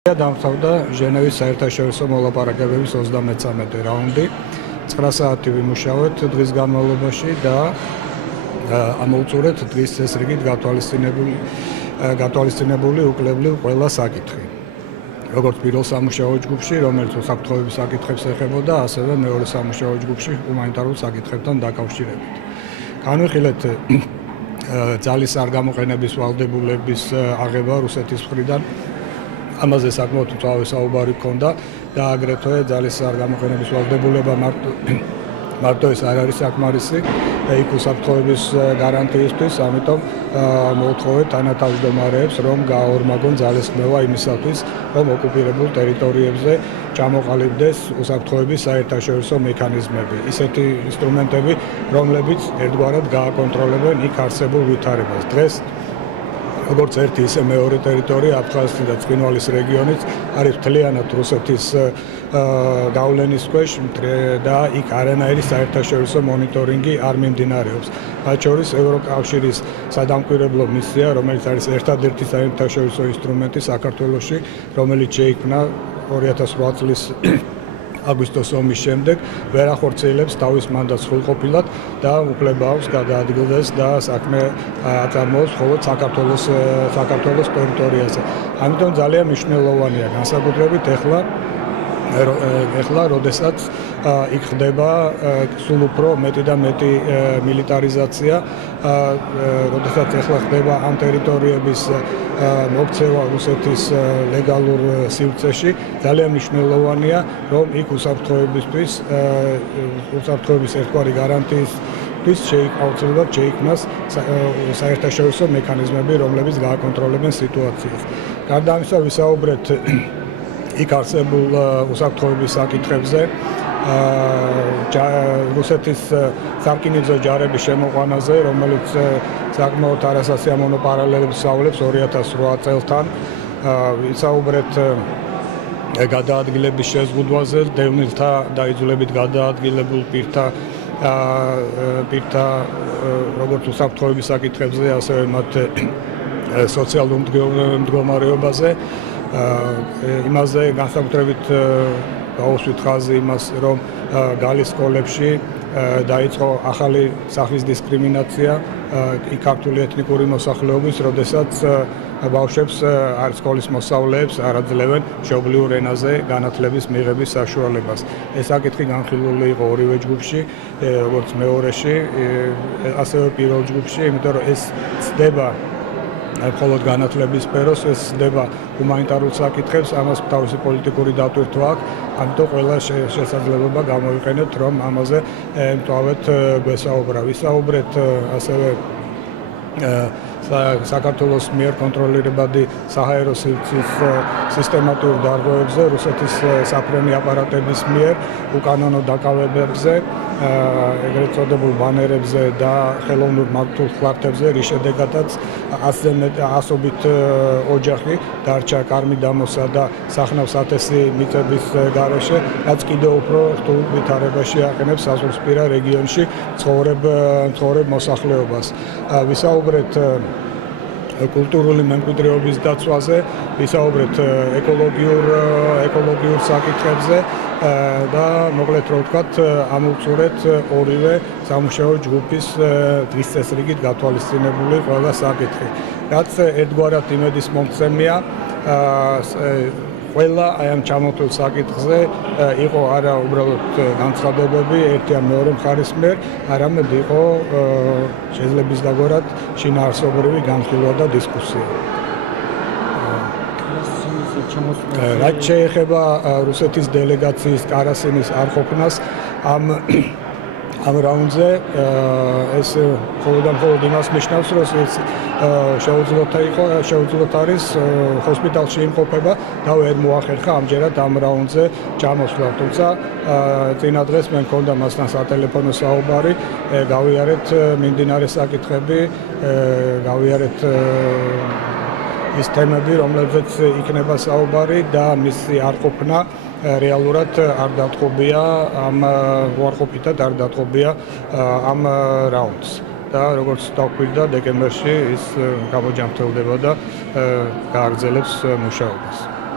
დამთავრდა ჟენევის საერთაშორისო მოლაპარაკებების 33 რაუნდი. 9 საათი ვიმუშავეთ დღის განმავლობაში და ამოვწურეთ დღის წესრიგით გათვალისწინებული უკვლევი ყველა საკითხი. როგორც პირველ სამუშაო ჯგუფში, რომელიც უსაფრთხოების საკითხებს ეხებოდა, ასევე მეორე სამუშაო ჯგუფში ჰუმანიტარულ საკითხებთან დაკავშირებით. განვიხილეთ ძალის არ გამოყენების ვალდებულების აღება რუსეთის მხრიდან. ამაზე საკმაოდ მწვავე საუბარი ჰქონდა და აგრეთვე ძალის არ გამოყენების ვალდებულება მარტო ეს არ არის საკმარისი იქ უსაფრთხოების გარანტიისთვის, ამიტომ მოვთხოვეთ თანათავმჯდომარეებს, რომ გააორმაგონ ძალისხმევა იმისათვის, რომ ოკუპირებულ ტერიტორიებზე ჩამოყალიბდეს უსაფრთხოების საერთაშორისო მექანიზმები, ისეთი ინსტრუმენტები, რომლებიც ერთგვარად გააკონტროლებენ იქ არსებულ ვითარებას. დღეს როგორც ერთი ისე მეორე ტერიტორია აფხაზეთი და ცხინვალის რეგიონიც არის მთლიანად რუსეთის გავლენის ქვეშ და იქ არანაირი საერთაშორისო მონიტორინგი არ მიმდინარეობს. მათ შორის ევროკავშირის სადამკვირვებლო მისია, რომელიც არის ერთადერთი საერთაშორისო ინსტრუმენტი საქართველოში, რომელიც შეიქმნა 2008 წლის აგვისტოს ომის შემდეგ, ვერ ახორციელებს თავის მანდატს სრულყოფილად და უფლება აქვს გადაადგილდეს და საქმე აწარმოოს მხოლოდ საქართველოს ტერიტორიაზე. ამიტომ ძალიან მნიშვნელოვანია განსაკუთრებით ეხლა როდესაც იქ ხდება სულ უფრო მეტი და მეტი მილიტარიზაცია, როდესაც ეხლა ხდება ამ ტერიტორიების მოქცევა რუსეთის ლეგალურ სივრცეში, ძალიან მნიშვნელოვანია, რომ იქ უსაფრთხოების ერთგვარი გარანტიისთვის აუცილებლად შეიქმნას საერთაშორისო მექანიზმები, რომლებიც გააკონტროლებენ სიტუაციას. გარდა ამისა, ვისაუბრეთ იქ არსებულ უსაფრთხოების საკითხებზე, რუსეთის სარკინიგზო ჯარების შემოყვანაზე, რომელიც საკმაოდ არასასიამოვნო პარალელებს სწავლებს 2008 წელთან. ვისაუბრეთ გადაადგილების შეზღუდვაზე, დევნილთა დაიძულებით გადაადგილებულ პირთა როგორც უსაფრთხოების საკითხებზე, ასევე მათ სოციალურ მდგომარეობაზე. იმაზე განსაკუთრებით გაუსვით ხაზი იმას, რომ გალის სკოლებში დაიწყო ახალი სახის დისკრიმინაცია ქართული ეთნიკური მოსახლეობის, როდესაც ბავშვებს არ სკოლის მოსწავლეებს არ აძლევენ მშობლიურ ენაზე განათლების მიღების საშუალებას. ეს საკითხი განხილული იყო ორივე ჯგუფში, როგორც მეორეში, ასევე პირველ ჯგუფში, იმიტომ რომ ეს ცდება მხოლოდ განათლების სფეროს, ეს ცდება ჰუმანიტარულ საკითხებს, ამას თავისი პოლიტიკური დატვირთვა აქვს, ამიტომ ყველა შესაძლებლობა გამოვიყენოთ, რომ ამაზე მწვავედ გვესაუბრა. ვისაუბრეთ ასევე საქართველოს მიერ კონტროლირებადი საჰაერო სივრცის სისტემატურ დარღვევებზე, რუსეთის საფრენი აპარატების მიერ უკანონო დაკავებებზე, ეგრეთ წოდებულ ბანერებზე და ხელოვნურ მართულ ხლარტებზე, რის შედეგადაც 100-ობით ოჯახი დარჩა კარ-მიდამოსა და სახნავს ათესი მიწების გარეშე, რაც კიდევ უფრო რთულ ვითარებაში აყენებს საზღვრისპირა რეგიონში მცხოვრებ მოსახლეობას. ვისაუბრეთ კულტურული მემკვიდრეობის დაცვაზე, ვისაუბრეთ ეკოლოგიურ საკითხებზე და მოკლედ რო ვთქვათ, ამოვწურეთ ორივე სამუშაო ჯგუფის დღის წესრიგით გათვალისწინებული ყველა საკითხი. რაც ერთგვარად იმედის მომცემია, ყველა აი ამ ჩამოთვლილ საკითხზე იყო არა უბრალოდ განცხადებები ერთი ან მეორე მხარის მიერ, არამედ იყო შეძლებისდაგორად შინაარსობრივი განხილვა და დისკუსია. რაც შეეხება რუსეთის დელეგაციის კარასინის არ ყოფნას ამ რაუნდზე, ეს მხოლოდ იმას ნიშნავს, რომ ეს შეუძლოთ არის ჰოსპიტალში იმყოფება და ვერ მოახერხა ამჯერად ამ რაუნდზე ჩამოსვლა. თუმცა წინა დღეს მე მქონდა მასთან სატელეფონო საუბარი, გავიარეთ მიმდინარე საკითხები, გავიარეთ ის თემები, რომლებზეც იქნება საუბარი და მისი არ ყოფნა რეალურად არ დათხოვია უარყოფითად არ დათხოვია ამ რაუნდს. და როგორც დაგვირდა დეკემბერში ის გამოჯამრთელდება და გააგრძელებს მუშაობას.